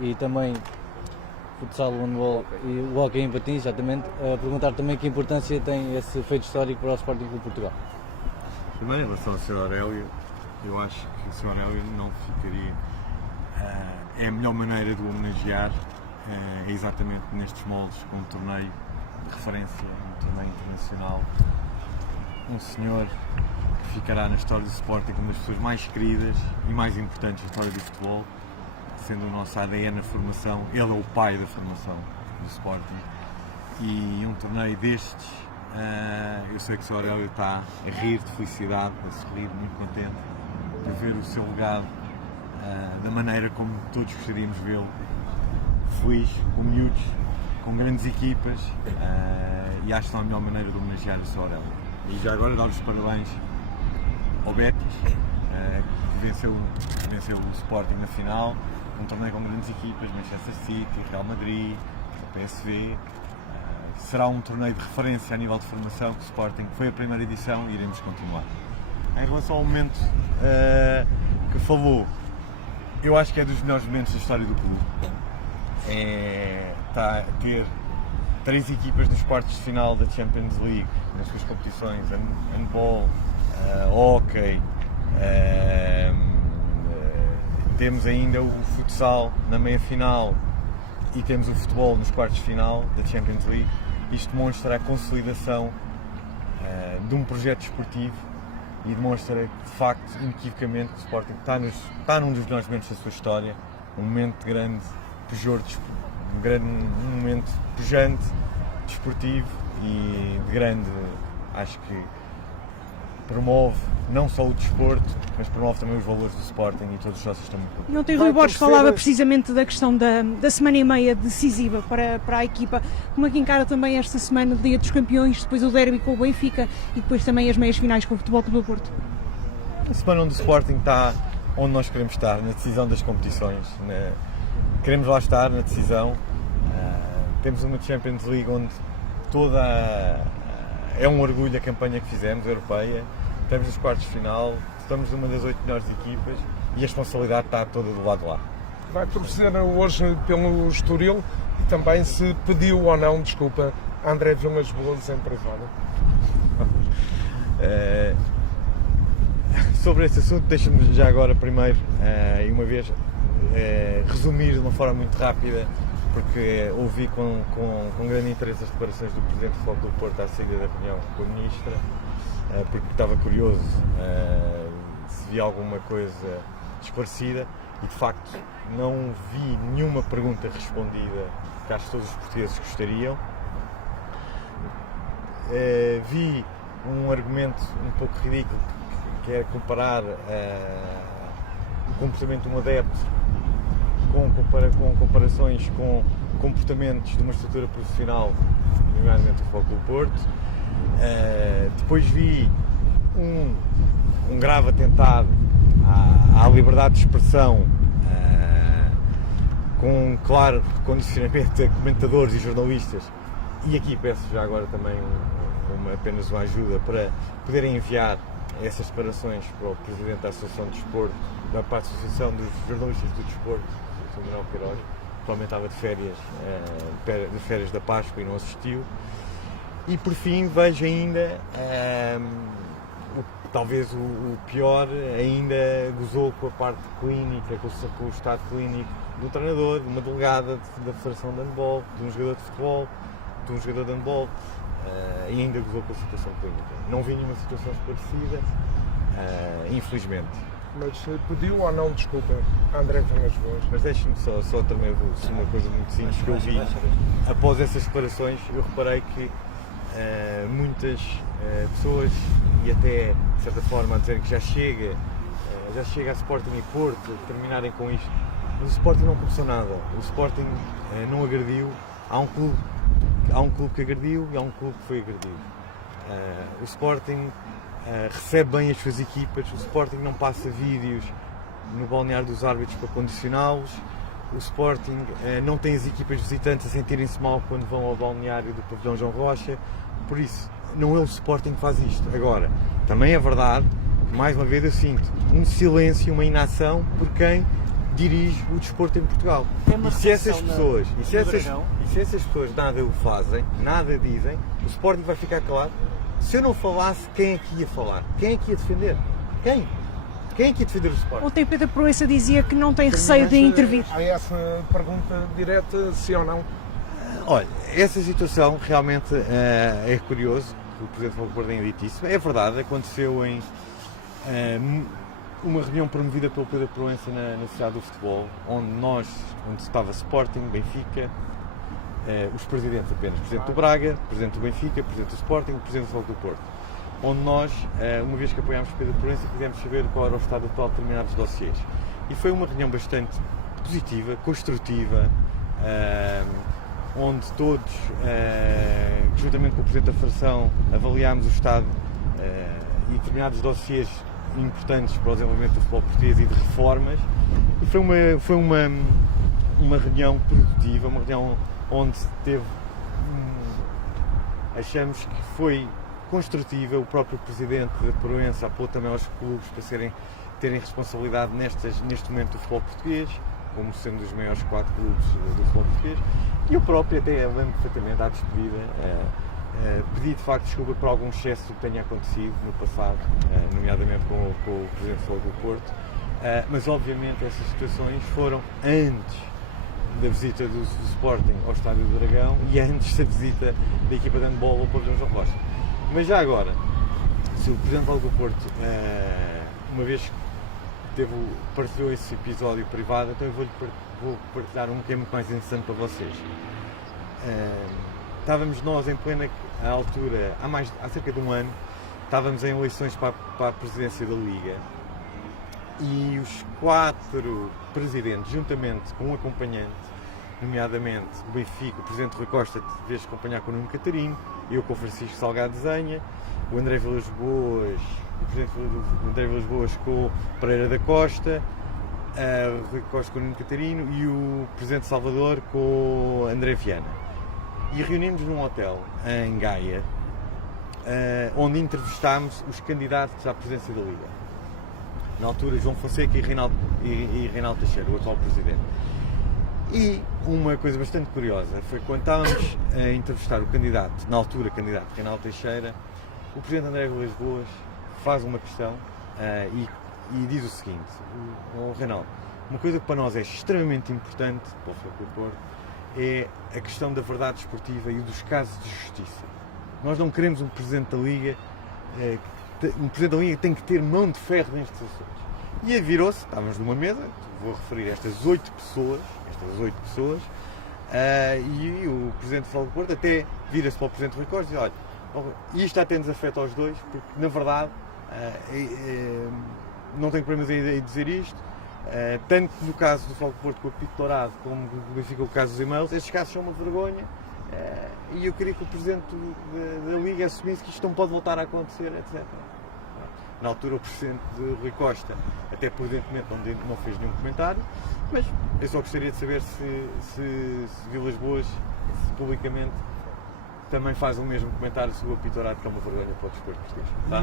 e também futsal, handball e o hóquei em patins, exatamente. Perguntar também que importância tem esse feito histórico para o Sporting Clube de Portugal. Primeiro, em relação ao Sr. Aurélio, eu acho que o Sr. Aurélio não ficaria. É a melhor maneira de o homenagear, é exatamente nestes moldes, com um torneio de referência, um torneio internacional. Um senhor que ficará na história do Sporting como uma das pessoas mais queridas e mais importantes da história do futebol, sendo o nosso ADN na formação. Ele é o pai da formação do Sporting. E um torneio destes, eu sei que o Sr. Aurélio está a rir de felicidade, a sorrir, muito contente de ver o seu legado da maneira como todos gostaríamos de vê-lo, feliz, com miúdos, com grandes equipas, e acho que não há a melhor maneira de homenagear o Sr. Aurélio. E já agora dar os parabéns ao Betis, que venceu o Sporting na final, um torneio com grandes equipas, Manchester City, Real Madrid, PSV. Será um torneio de referência a nível de formação, que o Sporting foi a primeira edição e iremos continuar. Em relação ao momento que falou, eu acho que é dos melhores momentos da história do clube. Está a ter 3 equipas nos quartos de final da Champions League, nas suas competições, handball, hóquei, temos ainda o futsal na meia-final e temos o futebol nos quartos de final da Champions League. Isto demonstra a consolidação de um projeto desportivo e demonstra, de facto, inequivocamente, que o Sporting está num dos melhores momentos da sua história, um momento de grande pujor, um momento pujante, desportivo e de grande, acho que promove não só o desporto, mas promove também os valores do Sporting e todos os sócios também. E ontem Rui Borges falava precisamente da questão da semana e meia decisiva para a equipa. Como é que encara também esta semana, o Dia dos Campeões, depois o derby com o Benfica e depois também as meias finais com o Futebol Clube do Porto? A semana onde o Sporting está onde nós queremos estar, na decisão das competições. Queremos lá estar na decisão. Temos uma Champions League onde é um orgulho a campanha que fizemos, europeia. Estamos nos quartos de final, estamos numa das 8 melhores equipas e a responsabilidade está toda do lado de lá. Vai torcer hoje pelo Estoril e também se pediu ou não, desculpa, André Vilas Boas em privado. Sobre esse assunto, deixa-me já agora primeiro, e uma vez, resumir de uma forma muito rápida, porque ouvi com grande interesse as declarações do Presidente do Futebol Clube do Porto à saída da reunião com a Ministra, porque estava curioso se via alguma coisa esclarecida e, de facto, não vi nenhuma pergunta respondida que acho que todos os portugueses gostariam. Vi um argumento um pouco ridículo, que é comparar o comportamento de um adepto com comparações com comportamentos de uma estrutura profissional, nomeadamente o Futebol Clube do Porto. Depois vi um grave atentado à liberdade de expressão, com um claro condicionamento a comentadores e jornalistas, e aqui peço já agora também apenas uma ajuda para poderem enviar essas declarações para o Presidente da Associação de Desporto, da parte da Associação dos Jornalistas do Desporto, o Sr. Manuel Queiroz, atualmente estava de férias da Páscoa e não assistiu. E por fim vejo ainda, talvez o pior, ainda gozou com a parte clínica, com o estado clínico do treinador, de uma delegada da Federação de Handball, de um jogador de futebol, de um jogador de handball, e ainda gozou com a situação clínica. Não vi nenhuma situação esclarecida, infelizmente. Mas pediu ou não, desculpa, André Vilas Boas? Mas deixe-me só também uma coisa muito simples que eu vi. Após essas declarações, eu reparei que muitas pessoas, e até de certa forma a dizer que já chega a Sporting e Porto terminarem com isto. Mas o Sporting não começou nada. O Sporting não agrediu. Há um clube que agrediu e há um clube que foi agredido. O Sporting recebe bem as suas equipas. O Sporting não passa vídeos no balneário dos árbitros para condicioná-los. O Sporting não tem as equipas visitantes a sentirem-se mal quando vão ao balneário do pavilhão João Rocha. Por isso, não é o Sporting que faz isto. Agora, também é verdade que, mais uma vez, eu sinto um silêncio, uma inação por quem dirige o desporto em Portugal. É uma E se essas revolução pessoas, no e se essas Dragão. nada o fazem, nada dizem, o Sporting vai ficar calado. Se eu não falasse, quem é que ia falar? Quem é que ia defender? Quem? Quem é que ia defender o Sporting? Ontem Pedro Proença dizia que não tem receio de intervir. Há essa pergunta direta, sim ou não? Olha, essa situação realmente é curioso, o Presidente do Porto tenha dito isso. É verdade, aconteceu em uma reunião promovida pelo Pedro Proença na Sociedade do Futebol, onde estava Sporting, Benfica, os presidentes apenas, Presidente do Braga, Presidente do Benfica, Presidente do Sporting, Presidente do Futebol do Porto. Onde nós, uma vez que apoiámos Pedro Proença, quisemos saber qual era o estado atual de determinados dossiês. E foi uma reunião bastante positiva, construtiva, onde todos, juntamente com o Presidente da Federação, avaliámos o estado e determinados dossiês importantes para o desenvolvimento do futebol português e de reformas. E foi uma reunião produtiva, uma reunião onde achamos que foi construtiva. O próprio Presidente da Proença apelou também aos clubes para terem responsabilidade neste momento do futebol português, como sendo os maiores 4 clubes do futebol português. E eu próprio, até lembro perfeitamente à despedida, pedi de facto desculpa por algum excesso que tenha acontecido no passado, nomeadamente com o Presidente do Futebol do Porto, mas obviamente essas situações foram antes da visita do Sporting ao Estádio do Dragão e antes da visita da equipa de handball ao Pavilhão João Rocha. Mas já agora, se o Presidente do Porto, uma vez que partilhou esse episódio privado, então eu vou partilhar um que é muito mais interessante para vocês. Estávamos nós em plena altura, há cerca de um ano, estávamos em eleições para a presidência da Liga e os 4 presidentes, juntamente com um acompanhante, nomeadamente o Benfica, o Presidente Rui Costa teve de acompanhar com o Nuno Catarino, eu com o Francisco Salgado Zenha, o André Vilas Boas, o Presidente André Vilas Boas com o Pereira da Costa, o Rui Costa com o Nuno Catarino e o Presidente Salvador com o André Viana. E reunimos num hotel em Gaia, onde entrevistámos os candidatos à presidência da Liga. Na altura, João Fonseca e Reinaldo Teixeira, o atual presidente. E uma coisa bastante curiosa foi quando estávamos a entrevistar o candidato, na altura candidato Reinaldo Teixeira, o presidente André Vilas Boas faz uma questão e diz o seguinte: Reinaldo, uma coisa que para nós é extremamente importante, para o Futebol do Porto, é a questão da verdade esportiva e dos casos de justiça. Nós não queremos um Presidente da Liga, um Presidente da Liga tem que ter mão de ferro nestes assuntos. E virou-se, estávamos numa mesa, vou referir estas 8 pessoas, e o Presidente do Futebol do Porto até vira-se para o Presidente Rui Costa e diz: olha, isto até nos afeta aos dois, porque na verdade não tenho problemas em dizer isto, tanto no caso do Futebol do Porto com o apito dourado, como no Benfica o caso dos e-mails, estes casos são uma vergonha, e eu queria que o Presidente da Liga assumisse que isto não pode voltar a acontecer, etc. Na altura o Presidente de Rui Costa, até prudentemente, não fez nenhum comentário, mas eu só gostaria de saber se Vilas Boas, publicamente, também faz o mesmo comentário sobre o apito dourado, que é uma vergonha para o desporto português. Tá?